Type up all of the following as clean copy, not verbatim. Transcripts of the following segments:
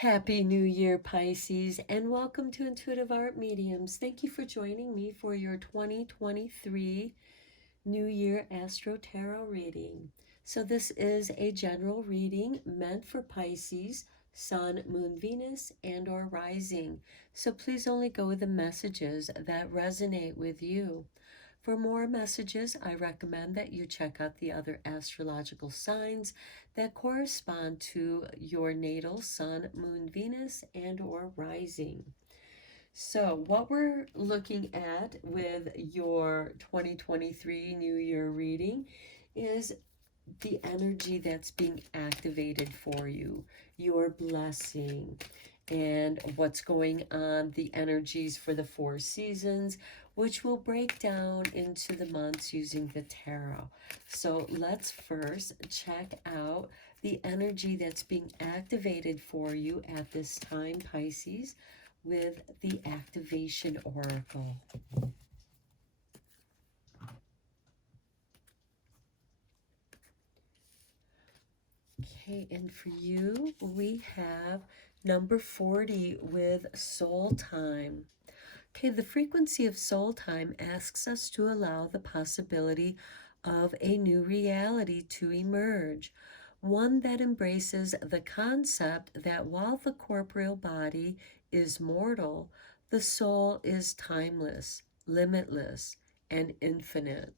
Happy New Year, Pisces, and welcome to Intuitive Art Mediums. Thank you for joining me for your 2023 New Year Astro-Tarot reading. So this is a general reading meant for Pisces, Sun, Moon, Venus, and or Rising. So please only go with the messages that resonate with you. For more messages, I recommend that you check out the other astrological signs that correspond to your natal Sun, Moon, Venus, and or Rising. So what we're looking at with your 2023 New Year reading is the energy that's being activated for you, your blessing, and what's going on, the energies for the 4 seasons, which will break down into the months using the tarot. So let's first check out the energy that's being activated for you at this time, Pisces, with the activation oracle. Okay, and for you, we have number 40 with soul time. Okay, the frequency of soul time asks us to allow the possibility of a new reality to emerge, one that embraces the concept that while the corporeal body is mortal, the soul is timeless, limitless, and infinite.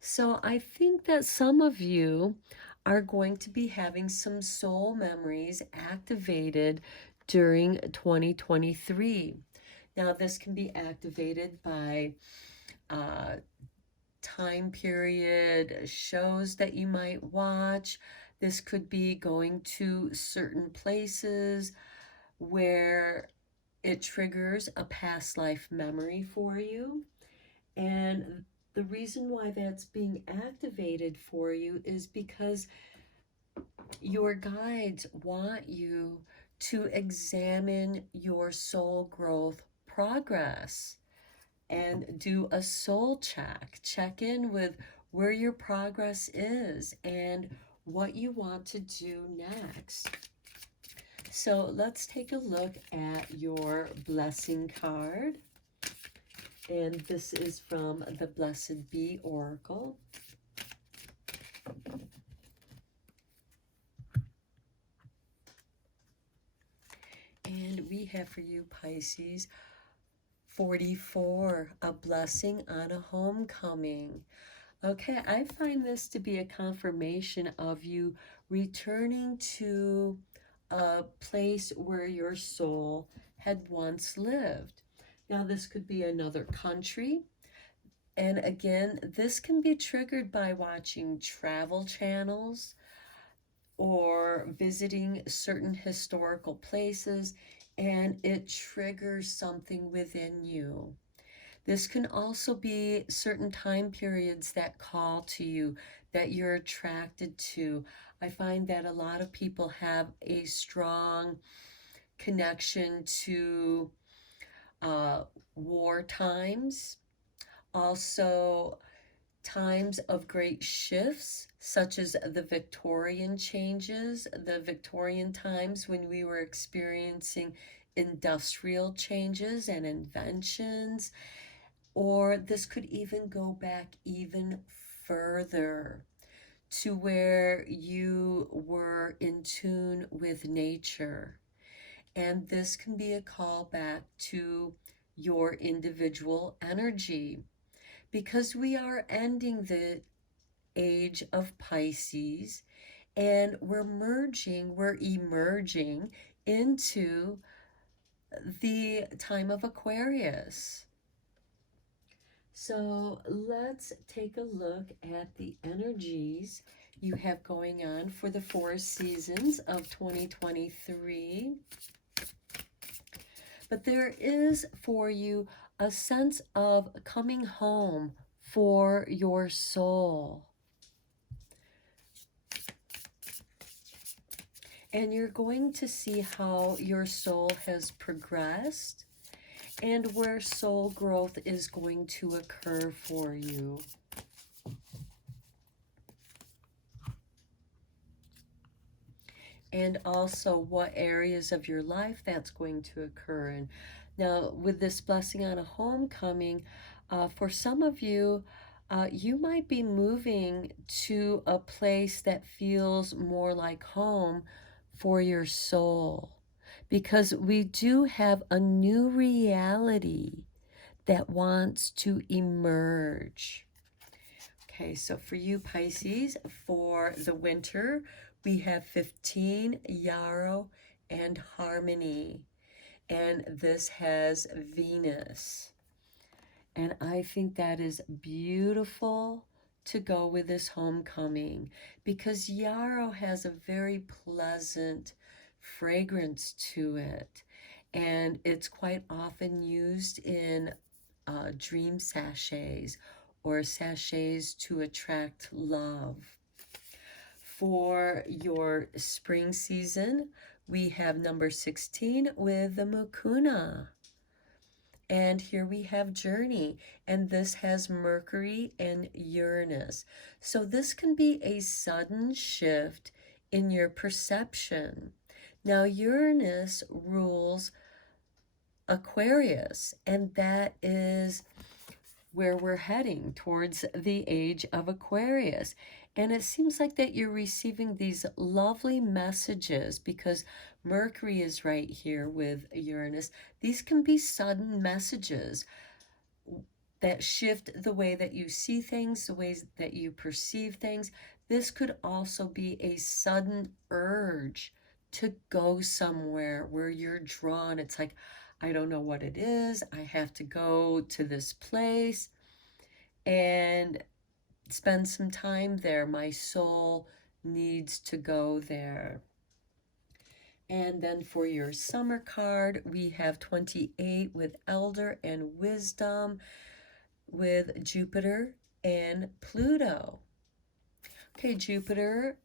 So I think that some of you are going to be having some soul memories activated during 2023. Now, this can be activated by time period shows that you might watch. This could be going to certain places where it triggers a past life memory for you. And the reason why that's being activated for you is because your guides want you to examine your soul growth progress and do a soul check. Check in with where your progress is and what you want to do next. So let's take a look at your blessing card. And this is from the Blessed Bee Oracle. And we have for you, Pisces, 44, a blessing on a homecoming. Okay, I find this to be a confirmation of you returning to a place where your soul had once lived. Now, this could be another country. And again, this can be triggered by watching travel channels or visiting certain historical places, and it triggers something within you. This can also be certain time periods that call to you, that you're attracted to. I find that a lot of people have a strong connection to war times, also times of great shifts, such as the Victorian changes, the Victorian times when we were experiencing industrial changes and inventions. Or this could even go back even further to where you were in tune with nature. And this can be a call back to your individual energy, because we are ending the age of Pisces and we're emerging into the time of Aquarius. So let's take a look at the energies you have going on for the 4 seasons of 2023. But there is for you a sense of coming home for your soul. And you're going to see how your soul has progressed and where soul growth is going to occur for you. and also what areas of your life that's going to occur in. Now, with this blessing on a homecoming, for some of you, you might be moving to a place that feels more like home for your soul, because we do have a new reality that wants to emerge. Okay, so for you Pisces, for the winter, we have 15, Yarrow, and Harmony. And this has Venus. And I think that is beautiful to go with this homecoming, because yarrow has a very pleasant fragrance to it. And it's quite often used in dream sachets or sachets to attract love. For your spring season, we have number 16 with the Mukuna. And here we have Journey, and this has Mercury and Uranus. So this can be a sudden shift in your perception. Now, Uranus rules Aquarius, and that is where we're heading, towards the age of Aquarius. And it seems like that you're receiving these lovely messages, because Mercury is right here with Uranus. These can be sudden messages that shift the way that you see things, the ways that you perceive things. This could also be a sudden urge to go somewhere where you're drawn. It's like, I don't know what it is. I have to go to this place and spend some time there. My soul needs to go there. And then for your summer card, we have 28 with Elder and Wisdom, with Jupiter and Pluto. Okay, Jupiter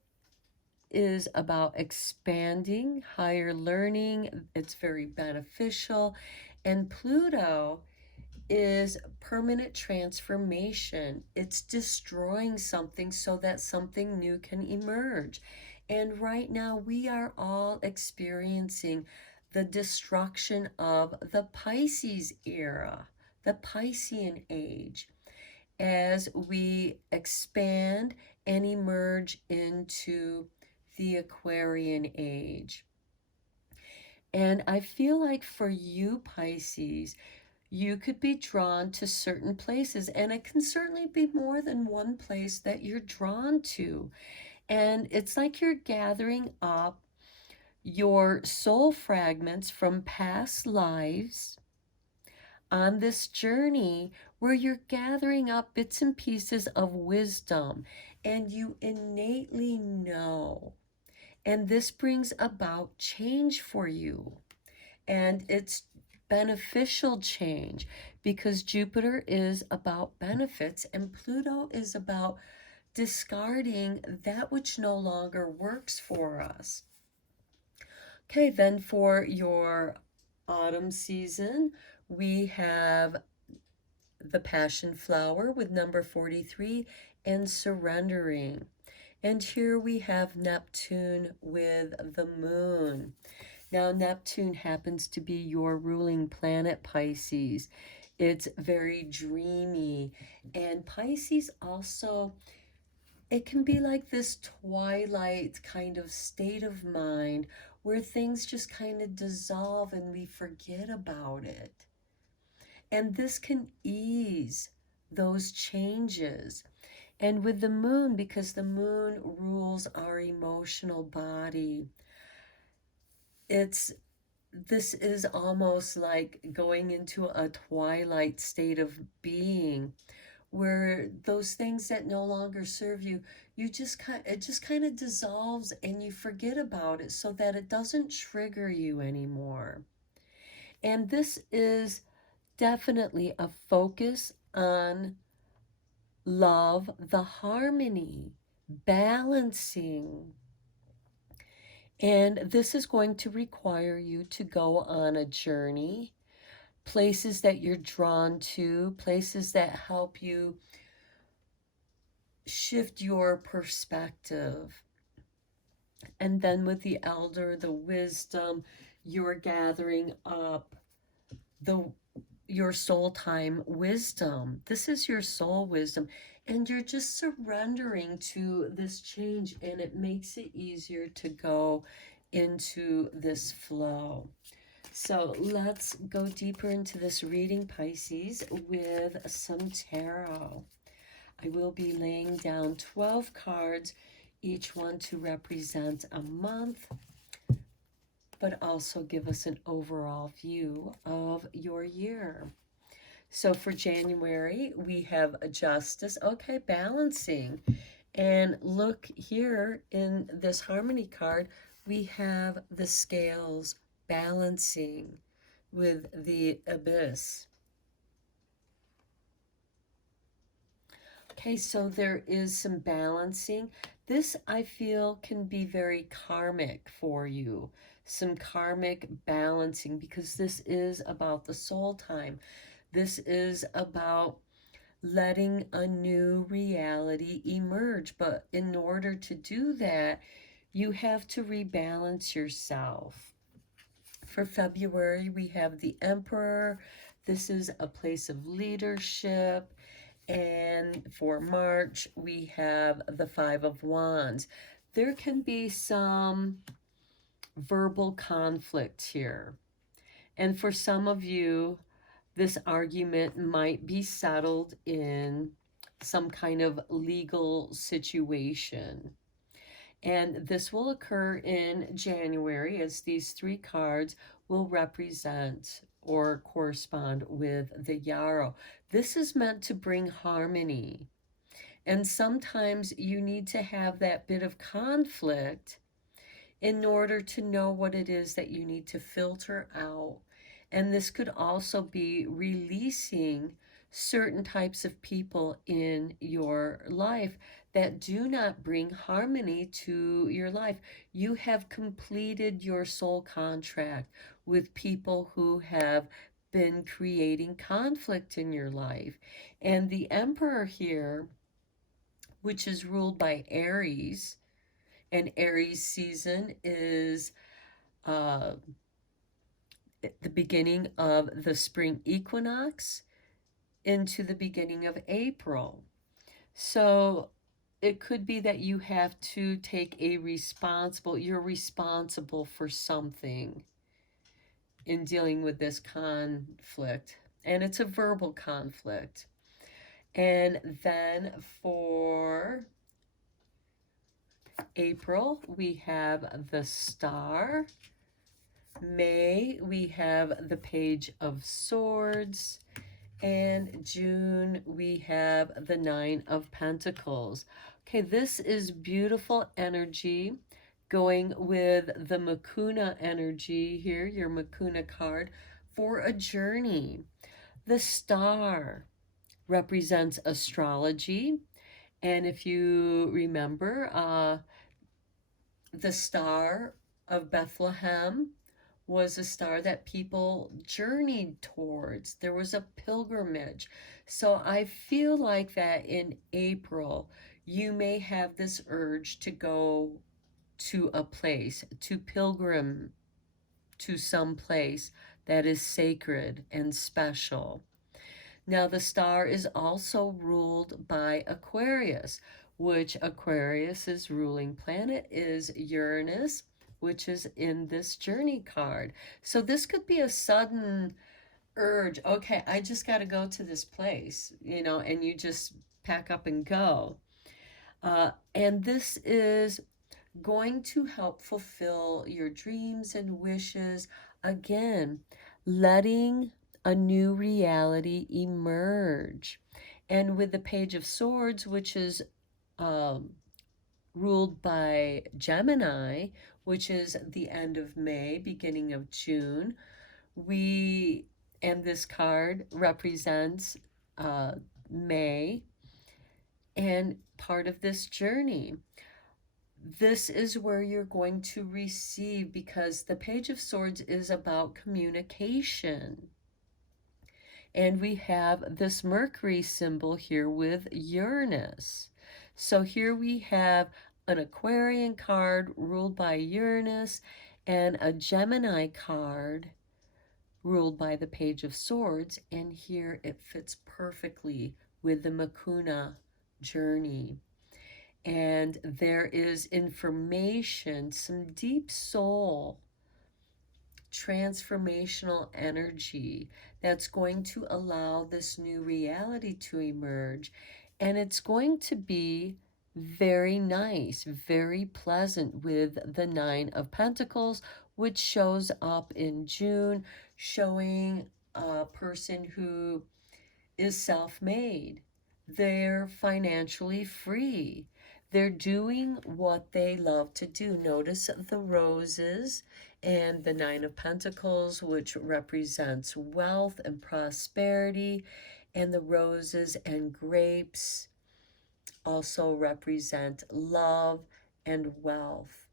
is about expanding, higher learning. It's very beneficial. And Pluto is permanent transformation. It's destroying something so that something new can emerge. And right now we are all experiencing the destruction of the Pisces era, the Piscean age, as we expand and emerge into the Aquarian age. And I feel like for you, Pisces, you could be drawn to certain places, and it can certainly be more than one place that you're drawn to. And it's like you're gathering up your soul fragments from past lives on this journey, where you're gathering up bits and pieces of wisdom, and you innately know. And this brings about change for you. And it's beneficial change, because Jupiter is about benefits and Pluto is about discarding that which no longer works for us. Okay, then for your autumn season, we have the Passion Flower with number 43 and Surrendering. And here we have Neptune with the Moon. Now, Neptune happens to be your ruling planet, Pisces. It's very dreamy. And Pisces also, it can be like this twilight kind of state of mind where things just kind of dissolve and we forget about it. And this can ease those changes. And with the moon, because the moon rules our emotional body, this is almost like going into a twilight state of being, where those things that no longer serve you, it just kind of dissolves and you forget about it so that it doesn't trigger you anymore. And this is definitely a focus on love, the harmony, balancing. And this is going to require you to go on a journey, places that you're drawn to, places that help you shift your perspective. And then with the elder, the wisdom, you're gathering up the your soul time wisdom. This is your soul wisdom. And you're just surrendering to this change, and it makes it easier to go into this flow. So let's go deeper into this reading, Pisces, with some tarot. I will be laying down 12 cards, each one to represent a month, but also give us an overall view of your year. So for January, we have justice. Okay, balancing. And look here in this harmony card, we have the scales balancing with the abyss. Okay, so there is some balancing. This, I feel, can be very karmic for you. Some karmic balancing, because this is about the soul time. This is about letting a new reality emerge. But in order to do that, you have to rebalance yourself. For February, we have the Emperor. This is a place of leadership. And for March, we have the Five of Wands. There can be some verbal conflict here. And for some of you, this argument might be settled in some kind of legal situation. And this will occur in January, as these three cards will represent or correspond with the yarrow. This is meant to bring harmony. And sometimes you need to have that bit of conflict in order to know what it is that you need to filter out. And this could also be releasing certain types of people in your life that do not bring harmony to your life. You have completed your soul contract with people who have been creating conflict in your life. And the Emperor here, which is ruled by Aries, and Aries season is uh, the beginning of the spring equinox into the beginning of April. So it could be that you have to take you're responsible for something in dealing with this conflict. And it's a verbal conflict. And then for April, we have the Star. May, we have the Page of Swords. And June, we have the Nine of Pentacles. Okay, this is beautiful energy going with the Makuna energy here, your Makuna card, for a journey. The Star represents astrology. And if you remember, the Star of Bethlehem was a star that people journeyed towards. There was a pilgrimage. So I feel like that in April, you may have this urge to go to a place, to pilgrim to some place that is sacred and special. Now, the star is also ruled by Aquarius, which Aquarius's ruling planet is Uranus, which is in this journey card. So this could be a sudden urge. Okay, I just got to go to this place, and you just pack up and go. And this is going to help fulfill your dreams and wishes. Again, letting a new reality emerge. And with the Page of Swords, which is ruled by Gemini, which is the end of May, beginning of June, and this card represents May and part of this journey. This is where you're going to receive, because the Page of Swords is about communication. And we have this Mercury symbol here with Uranus. So here we have an Aquarian card ruled by Uranus, and a Gemini card ruled by the Page of Swords. And here it fits perfectly with the Makuna journey. And there is information, some deep soul transformational energy that's going to allow this new reality to emerge. And it's going to be very nice, very pleasant with the Nine of Pentacles, which shows up in June, showing a person who is self-made. They're financially free. They're doing what they love to do. Notice the roses and the Nine of Pentacles, which represents wealth and prosperity, and the roses and grapes also represent love and wealth.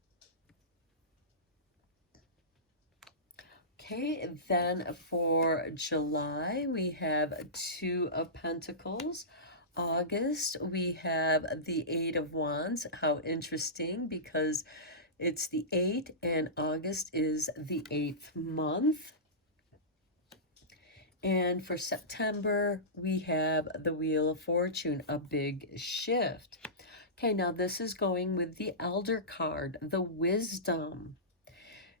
Okay, then for July, we have Two of Pentacles. August, we have the Eight of Wands. How interesting, because it's the 8 and August is the 8th month. And for September, we have the Wheel of Fortune, a big shift. Okay, now this is going with the Elder card, the Wisdom.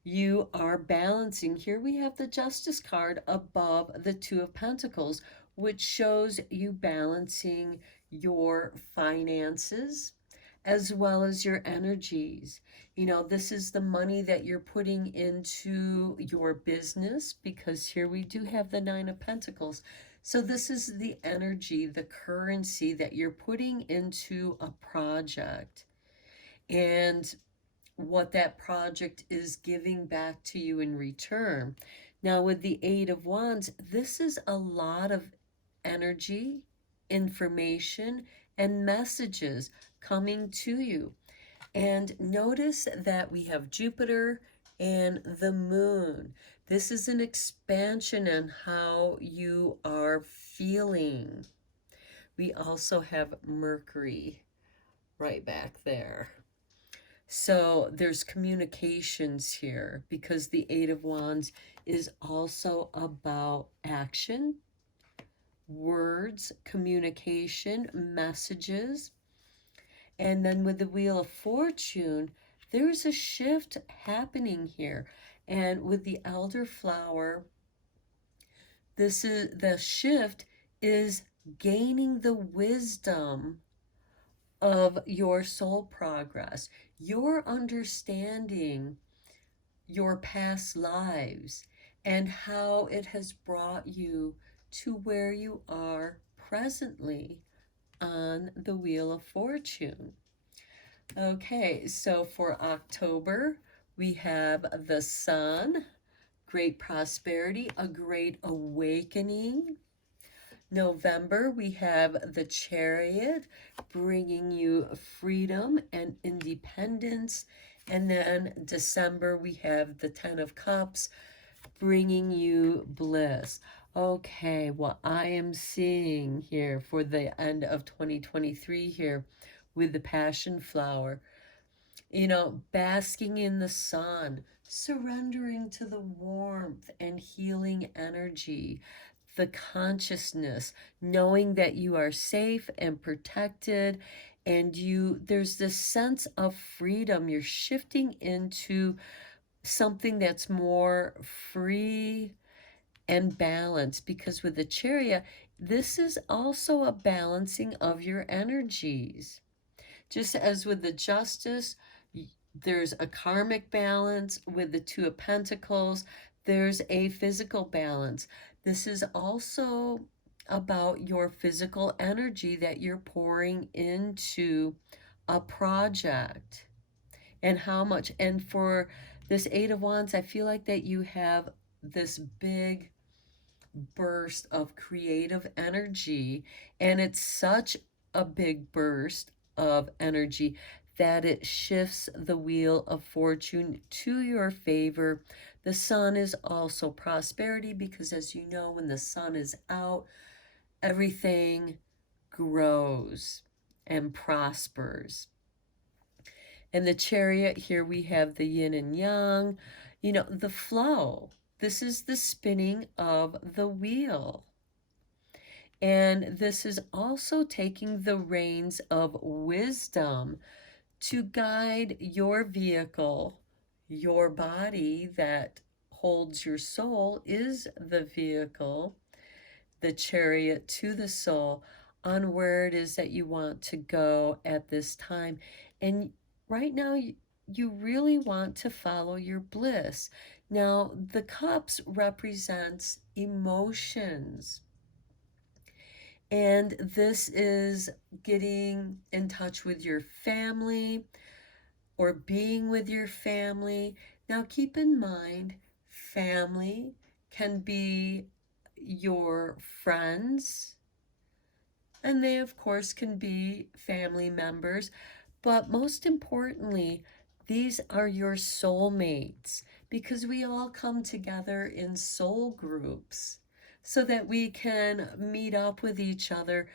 You are balancing. Here we have the Justice card above the Two of Pentacles, which shows you balancing your finances as well as your energies. You know, this is the money that you're putting into your business, because here we do have the Nine of Pentacles. So this is the energy, the currency that you're putting into a project, and what that project is giving back to you in return. Now, with the Eight of Wands, this is a lot of energy, information, and messages coming to you. And notice that we have Jupiter and the moon. This is an expansion on how you are feeling. We also have Mercury right back there. So there's communications here, because the Eight of Wands is also about action, words, communication, messages. And then with the Wheel of Fortune, there's a shift happening here. And with the elderflower, this is the shift is gaining the wisdom of your soul progress. You're understanding your past lives and how it has brought you to where you are presently on the Wheel of Fortune. Okay, so for October, we have the Sun, great prosperity, a great awakening. November, we have the Chariot, bringing you freedom and independence. And then December, we have the Ten of Cups, bringing you bliss. Okay, what I am seeing here for the end of 2023 here with the Passion Flower, you know, basking in the sun, surrendering to the warmth and healing energy, the consciousness, knowing that you are safe and protected, and there's this sense of freedom. You're shifting into something that's more free and balanced, because with the Chariot, this is also a balancing of your energies. Just as with the Justice, there's a karmic balance. With the Two of Pentacles, there's a physical balance. This is also about your physical energy that you're pouring into a project, and how much. And for this Eight of Wands, I feel like that you have this big burst of creative energy, and it's such a big burst of energy that it shifts the Wheel of Fortune to your favor. The Sun is also prosperity, because as you know, when the sun is out, everything grows and prospers. And the Chariot, here we have the yin and yang, you know, the flow. This is the spinning of the wheel. And this is also taking the reins of wisdom to guide your vehicle. Your body that holds your soul is the vehicle, the chariot to the soul, on where it is that you want to go at this time. And right now, you really want to follow your bliss. Now, the cups represents emotions. And this is getting in touch with your family or being with your family. Now, keep in mind, family can be your friends, and they, of course, can be family members. But most importantly, these are your soulmates, because we all come together in soul groups so that we can meet up with each other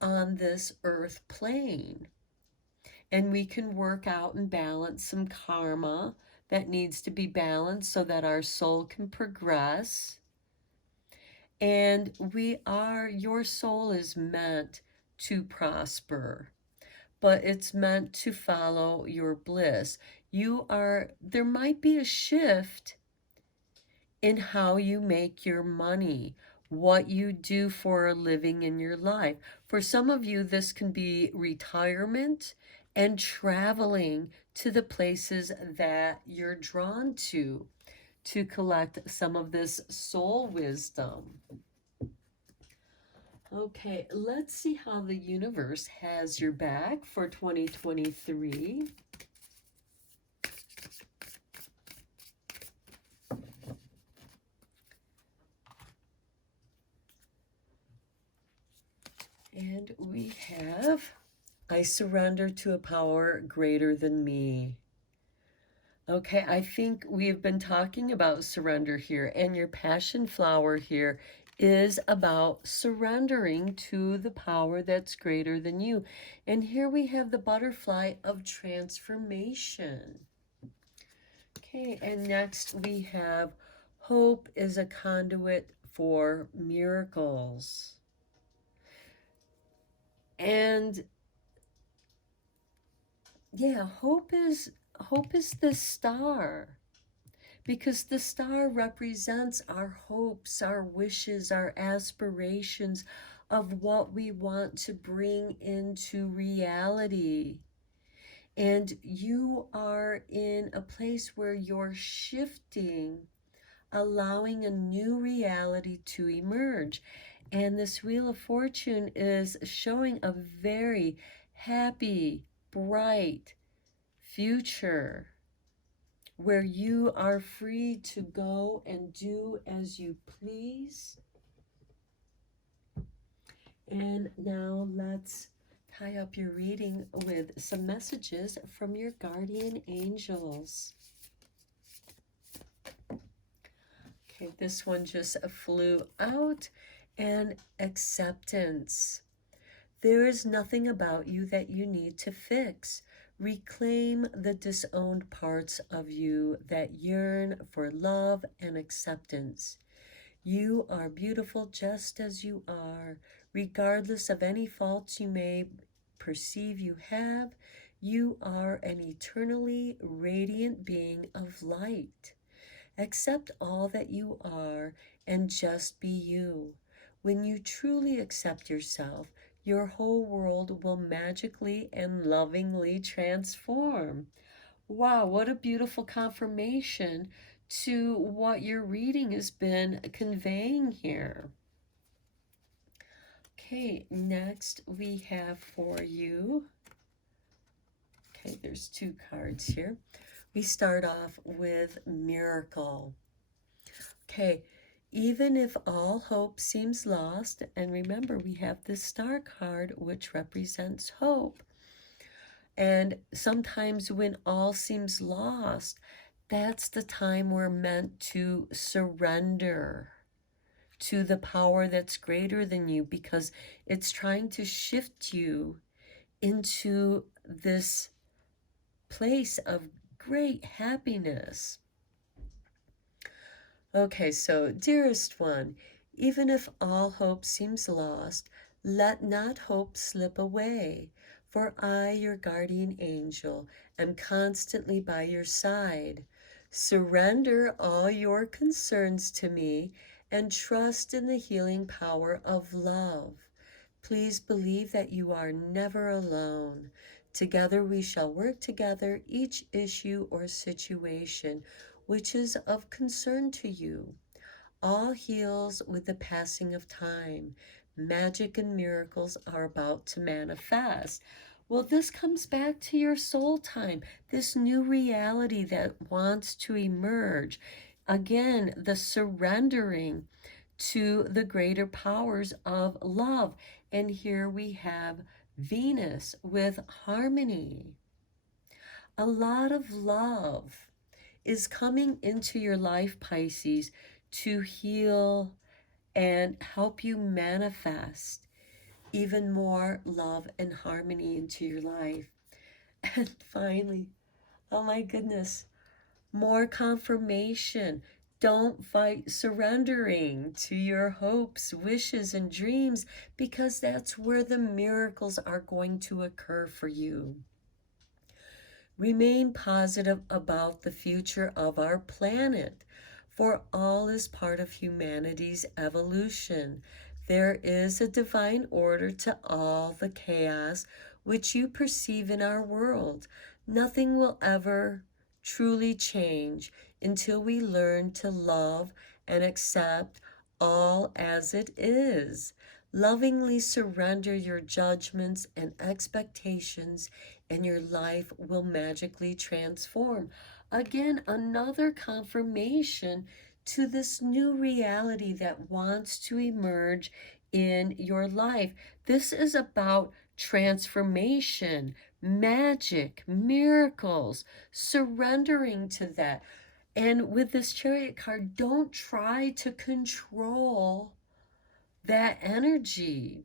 on this earth plane. And we can work out and balance some karma that needs to be balanced so that our soul can progress. And your soul is meant to prosper, but it's meant to follow your bliss. There might be a shift in how you make your money, what you do for a living in your life. For some of you, this can be retirement and traveling to the places that you're drawn to collect some of this soul wisdom. Okay, let's see how the universe has your back for 2023. And we have, I surrender to a power greater than me. Okay, I think we've been talking about surrender here, and your passion flower here is about surrendering to the power that's greater than you. And here we have the butterfly of transformation. Okay, and next we have hope is a conduit for miracles. And yeah, hope is the star, because the star represents our hopes, our wishes, our aspirations of what we want to bring into reality. And you are in a place where you're shifting, allowing a new reality to emerge. And this Wheel of Fortune is showing a very happy, bright future where you are free to go and do as you please. And now let's tie up your reading with some messages from your guardian angels. Okay, this one just flew out. And acceptance. There is nothing about you that you need to fix. Reclaim the disowned parts of you that yearn for love and acceptance. You are beautiful just as you are, regardless of any faults you may perceive you have. You are an eternally radiant being of light. Accept all that you are and just be you. When you truly accept yourself, your whole world will magically and lovingly transform. Wow, what a beautiful confirmation to what your reading has been conveying here. Okay, next we have for you, okay, there's two cards here. We start off with Miracle. Okay, even if all hope seems lost, and remember we have the Star card which represents hope. And sometimes when all seems lost, that's the time we're meant to surrender to the power that's greater than you, because it's trying to shift you into this place of great happiness. Okay, so dearest one, even if all hope seems lost, let not hope slip away. For I, your guardian angel, am constantly by your side. Surrender all your concerns to me and trust in the healing power of love. Please believe that you are never alone. Together we shall work together each issue or situation which is of concern to you. All heals with the passing of time. Magic and miracles are about to manifest. Well, this comes back to your soul time, this new reality that wants to emerge. Again, the surrendering to the greater powers of love. And here we have Venus with harmony. A lot of love is coming into your life, Pisces, to heal and help you manifest even more love and harmony into your life. And finally, oh my goodness, more confirmation. Don't fight surrendering to your hopes, wishes, and dreams, because that's where the miracles are going to occur for you. Remain positive about the future of our planet, for all is part of humanity's evolution. There is a divine order to all the chaos which you perceive in our world. Nothing will ever truly change until we learn to love and accept all as it is. Lovingly surrender your judgments and expectations, and your life will magically transform. Again, another confirmation to this new reality that wants to emerge in your life. This is about transformation, magic, miracles, surrendering to that. And with this Chariot card, don't try to control that energy,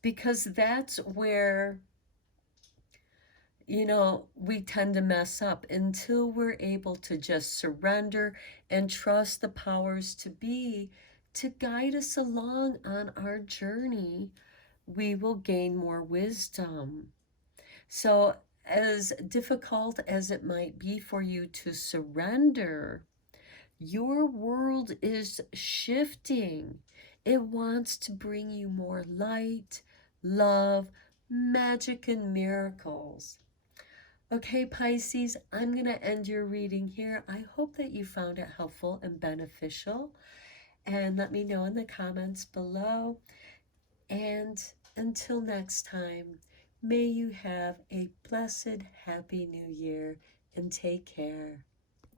because that's where, we tend to mess up. Until we're able to just surrender and trust the powers to be to guide us along on our journey, we will gain more wisdom. So, as difficult as it might be for you to surrender, your world is shifting. It wants to bring you more light, love, magic, and miracles. Okay, Pisces, I'm going to end your reading here. I hope that you found it helpful and beneficial. And let me know in the comments below. And until next time, may you have a blessed, happy new year, and take care.